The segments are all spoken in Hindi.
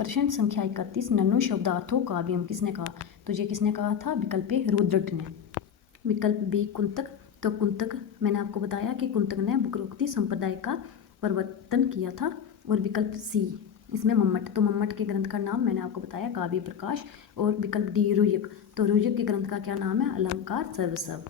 प्रश्न संख्या 31, नन्नु शब्दार्थों काव्यम किसने कहा? तो ये किसने कहा था? विकल्प ए रुद्रट ने। विकल्प बी कुंतक। तो कुंतक मैंने आपको बताया कि कुंतक ने वक्रोक्ति संप्रदाय का प्रवर्तन किया था। और विकल्प सी इसमें मम्मट। तो मम्मट के ग्रंथ का नाम मैंने आपको बताया काव्य प्रकाश। और विकल्प डी रुयक। तो रुयक के ग्रंथ का क्या नाम है? अलंकार सर्वस्व।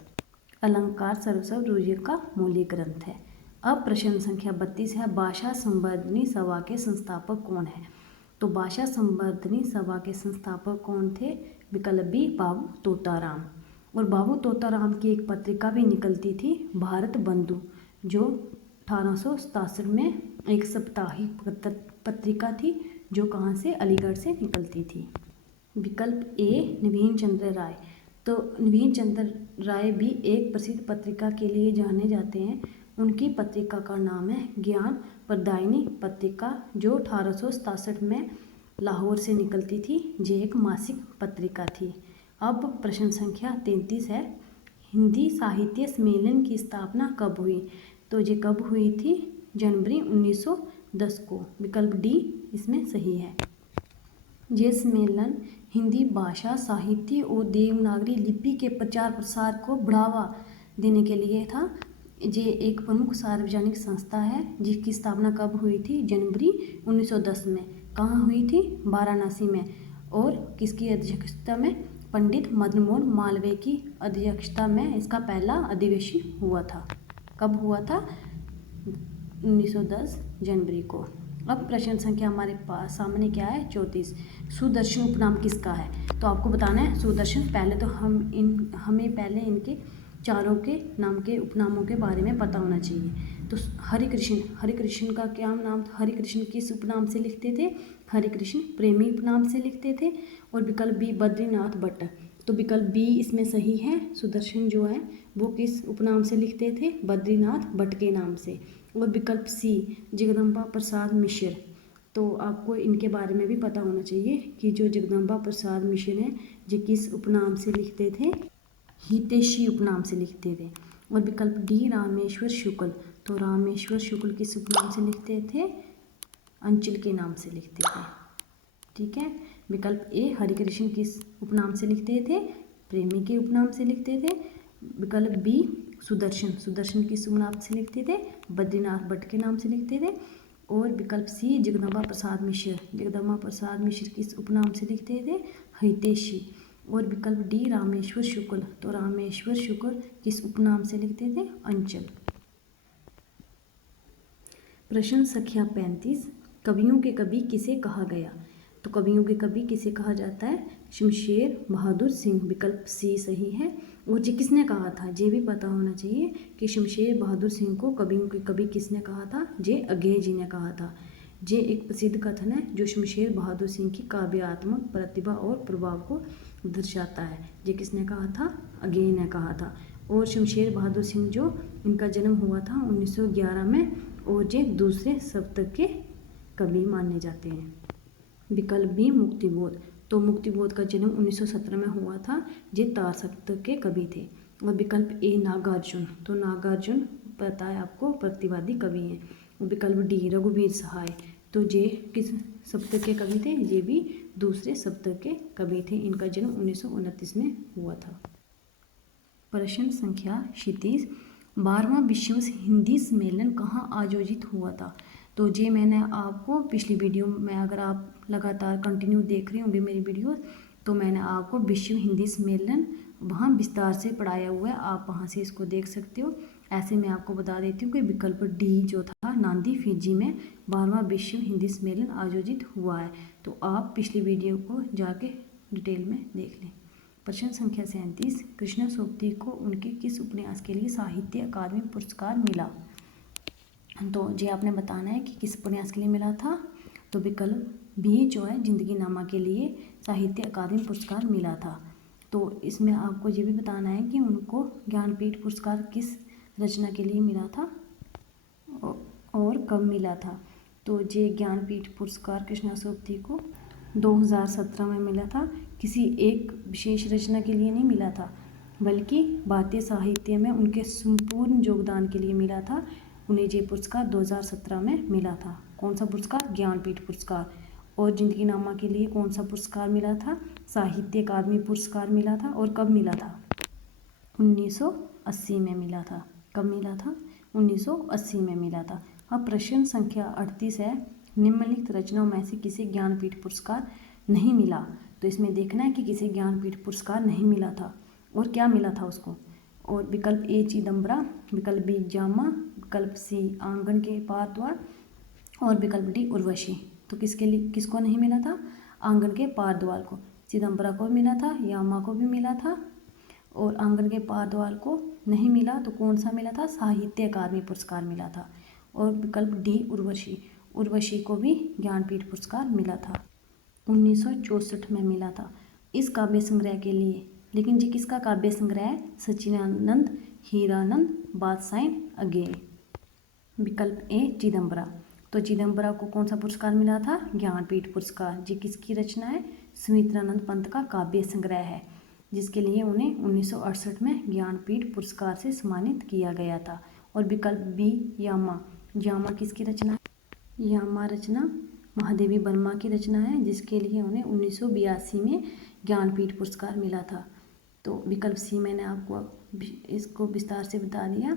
अलंकार सर्वस्व रुयक का मूल्य ग्रंथ है। अब प्रश्न संख्या 32 है, भाषा संवर्धनी सभा के संस्थापक कौन है? तो भाषा संवर्धनी सभा के संस्थापक कौन थे? विकल्प बी बाबू तोताराम। और बाबू तोताराम की एक पत्रिका भी निकलती थी, भारत बंधु, जो 1867 में एक साप्ताहिक पत्रिका थी, जो कहाँ से? अलीगढ़ से निकलती थी। विकल्प ए नवीन चंद्र राय। तो नवीन चंद्र राय भी एक प्रसिद्ध पत्रिका के लिए जाने जाते हैं। उनकी पत्रिका का नाम है ज्ञान प्रदायिनी पत्रिका, जो 1867 में लाहौर से निकलती थी। ये एक मासिक पत्रिका थी। अब प्रश्न संख्या 33 है, हिंदी साहित्य सम्मेलन की स्थापना कब हुई? तो ये कब हुई थी? जनवरी 1910 को। विकल्प डी इसमें सही है। ये सम्मेलन हिंदी भाषा, साहित्य और देवनागरी लिपि के प्रचार प्रसार को बढ़ावा देने के लिए था। ये एक प्रमुख सार्वजनिक संस्था है, जिसकी स्थापना कब हुई थी? जनवरी 1910 में। कहाँ हुई थी? वाराणसी में। और किसकी अध्यक्षता में? पंडित मदन मोहन मालवीय की अध्यक्षता में इसका पहला अधिवेशन हुआ था। कब हुआ था? 1910 जनवरी को। अब प्रश्न संख्या हमारे पास सामने क्या है? 34, सुदर्शन उपनाम किसका है? तो आपको बताना है सुदर्शन। पहले तो हमें पहले इनके चारों के नाम के उपनामों के बारे में पता होना चाहिए। तो हरिकृष्ण का क्या नाम? हरिकृष्ण किस उपनाम से लिखते थे? हरिकृष्ण प्रेमी उपनाम से लिखते थे। और विकल्प बी बद्रीनाथ भट्ट। तो विकल्प बी इसमें सही है। सुदर्शन जो है वो किस उपनाम से लिखते थे? बद्रीनाथ भट्ट के नाम से। और विकल्प सी जगदम्बा प्रसाद मिश्र। तो आपको इनके बारे में भी पता होना चाहिए कि जो जगदम्बा प्रसाद मिश्र हैं, ये किस उपनाम से लिखते थे? हितैषी उपनाम से लिखते थे। और विकल्प डी रामेश्वर शुक्ल। तो रामेश्वर शुक्ल किस उपनाम से लिखते थे? अंचल के नाम से लिखते थे। ठीक है। विकल्प ए हरिकृष्ण किस उपनाम से लिखते थे? प्रेमी के उपनाम से लिखते थे। विकल्प बी सुदर्शन किस उपनाम से लिखते थे? बद्रीनाथ भट्ट के नाम से लिखते थे। और विकल्प सी जगदम्बा प्रसाद मिश्र किस उपनाम से लिखते थे? हितैषी। और विकल्प डी रामेश्वर शुक्ल। तो रामेश्वर शुक्ल किस उपनाम से लिखते थे? अंचल। प्रश्न संख्या 35, कवियों के कवि किसे कहा गया? तो कवियों के कवि किसे कहा जाता है? शमशेर बहादुर सिंह। विकल्प सी सही है। और ये किसने कहा था? ये भी पता होना चाहिए कि शमशेर बहादुर सिंह को कवियों के कवि किसने कहा था? ये अगेय जी ने कहा था। ये एक प्रसिद्ध कथन है जो शमशेर बहादुर सिंह की काव्यात्मक प्रतिभा और प्रभाव को दर्शाता है। ये किसने कहा था? अगेय ने कहा था। और शमशेर बहादुर सिंह जो इनका जन्म हुआ था 1911 में, और ये दूसरे शतक के कवि माने जाते हैं। विकल्प बी मुक्तिबोध। तो मुक्तिबोध का जन्म 1917 में हुआ था। ये तार शतक के कवि थे। और विकल्प ए नागार्जुन। तो नागार्जुन पता है आपको प्रतिवादी कवि हैं। विकल्प डी रघुवीर सहाय। तो ये किस शतक के कवि थे? ये भी दूसरे शतक के कवि थे। इनका जन्म 1929 में हुआ था। प्रश्न संख्या 36, 12वां विश्व हिंदी सम्मेलन कहाँ आयोजित हुआ था? तो ये मैंने आपको पिछली वीडियो में, अगर आप लगातार कंटिन्यू देख रहे होंगे मेरी वीडियो, तो मैंने आपको विश्व हिंदी सम्मेलन वहाँ विस्तार से पढ़ाया हुआ है। आप वहाँ से इसको देख सकते हो। ऐसे मैं आपको बता देती हूँ कि विकल्प डी जो था नांदी फिजी में 12वां विश्व हिंदी सम्मेलन आयोजित हुआ है। तो आप पिछली वीडियो को जाके डिटेल में देख लें। प्रश्न संख्या 37, कृष्णा सोबती को उनके किस उपन्यास के लिए साहित्य अकादमी पुरस्कार मिला? तो ये आपने बताना है कि किस उपन्यास के लिए मिला था। तो विकल्प बी जो है जिंदगी नामा के लिए साहित्य अकादमी पुरस्कार मिला था। तो इसमें आपको ये भी बताना है कि उनको ज्ञानपीठ पुरस्कार किस रचना के लिए मिला था और कब मिला था। तो ये ज्ञानपीठ पुरस्कार कृष्णा सोबती को 2017 में मिला था। किसी एक विशेष रचना के लिए नहीं मिला था, बल्कि भारतीय साहित्य में उनके संपूर्ण योगदान के लिए मिला था। उन्हें ये पुरस्कार 2017 में मिला था। कौन सा पुरस्कार? ज्ञानपीठ पुरस्कार। और जिंदगीनामा के लिए कौन सा पुरस्कार मिला था? साहित्य अकादमी पुरस्कार मिला था। और कब मिला था? 1980 में मिला था। कब मिला था? 1980 में मिला था। अब प्रश्न संख्या 38 है, निम्नलिखित रचनाओं में से किसे ज्ञानपीठ पुरस्कार नहीं मिला? तो इसमें देखना है कि किसे ज्ञानपीठ पुरस्कार नहीं मिला था और क्या मिला था उसको। और विकल्प ए चिदम्बरा, विकल्प बी जामा, विकल्प सी आंगन के पार द्वार और विकल्प डी उर्वशी। तो किसको नहीं मिला था? आंगन के पार द्वार को। चिदम्बरा को भी मिला था, यामा को भी मिला था और आंगन के पार द्वार को नहीं मिला। तो कौन सा मिला था? साहित्य अकादमी पुरस्कार मिला था। और विकल्प डी उर्वशी, उर्वशी को भी ज्ञानपीठ पुरस्कार मिला था। 1964 में मिला था इस काव्य संग्रह के लिए। लेकिन जी किसका काव्य संग्रह है? सच्चिदानंद हीरानंद बादशाह अगे। विकल्प ए चिदम्बरा। तो चिदम्बरा को कौन सा पुरस्कार मिला था? ज्ञानपीठ पुरस्कार। जी किसकी रचना है? सुमित्रानंद पंत का काव्य संग्रह है, जिसके लिए उन्हें 1968 में ज्ञानपीठ पुरस्कार से सम्मानित किया गया था। और विकल्प बी यामा, यामा किसकी रचना है? यामा रचना महादेवी वर्मा की रचना है, जिसके लिए उन्हें 1982 में ज्ञानपीठ पुरस्कार मिला था। तो विकल्प सी मैंने आपको इसको विस्तार से बता दिया।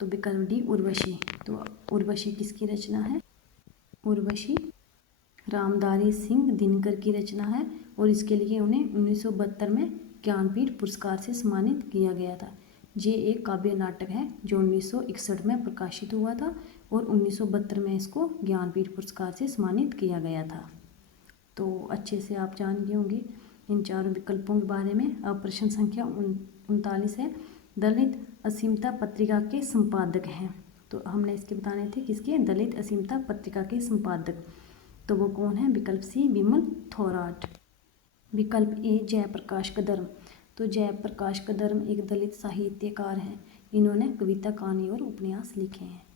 तो विकल्प डी उर्वशी। तो उर्वशी किसकी रचना है? उर्वशी रामधारी सिंह दिनकर की रचना है और इसके लिए उन्हें 1972 में ज्ञानपीठ पुरस्कार से सम्मानित किया गया था। ये एक काव्य नाटक है जो 1961 में प्रकाशित हुआ था और 1972 में इसको ज्ञानपीठ पुरस्कार से सम्मानित किया गया था। तो अच्छे से आप जान गए होंगे इन चारों विकल्पों के बारे में। अब प्रश्न संख्या 39 है, दलित असीमता पत्रिका के संपादक हैं। तो हमने इसके बताने थे किसके? दलित असीमता पत्रिका के संपादक। तो वो कौन है? विकल्प सी विमल थोराट। विकल्प ए जयप्रकाश कदर्म। तो जयप्रकाश कदर्म एक दलित साहित्यकार हैं। इन्होंने कविता, कहानी और उपन्यास लिखे हैं।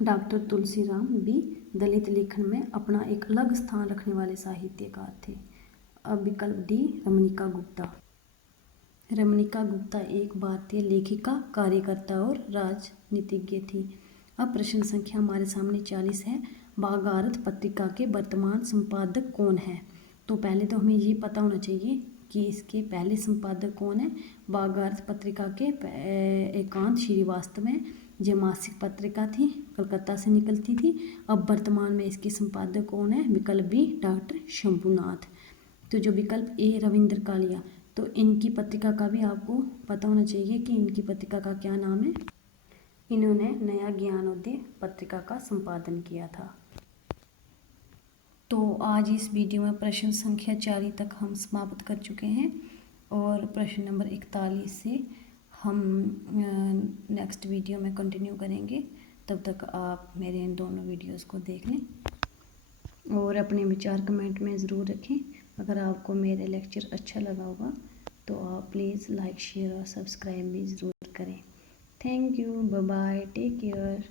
डॉक्टर तुलसीराम भी दलित लेखन में अपना एक अलग स्थान रखने वाले साहित्यकार थे। अब विकल्प डी रमणिका गुप्ता। रमणिका गुप्ता एक भारतीय लेखिका, कार्यकर्ता और राजनीतिज्ञ थी। अब प्रश्न संख्या हमारे सामने 40 है, भागार्थ पत्रिका के वर्तमान संपादक कौन है? तो पहले तो हमें ये पता होना चाहिए कि इसके पहले संपादक कौन है। भागार्थ पत्रिका के एकांत श्रीवास्तव हैं। यह मासिक पत्रिका थी, कलकत्ता से निकलती थी। अब वर्तमान में इसके संपादक कौन है? विकल्प बी डॉक्टर शंभुनाथ। तो जो विकल्प ए रविंद्र कालिया, तो इनकी पत्रिका का भी आपको पता होना चाहिए कि इनकी पत्रिका का क्या नाम है। इन्होंने नया ज्ञानोदय पत्रिका का संपादन किया था। तो आज इस वीडियो में प्रश्न संख्या 40 तक हम समाप्त कर चुके हैं और प्रश्न नंबर 41 से हम नेक्स्ट वीडियो में कंटिन्यू करेंगे। तब तक आप मेरे इन दोनों वीडियोस को देख लें और अपने विचार कमेंट में ज़रूर रखें। अगर आपको मेरे लेक्चर अच्छा लगा होगा तो आप प्लीज़ लाइक, शेयर और सब्सक्राइब भी ज़रूर करें। Thank you, bye bye, take care.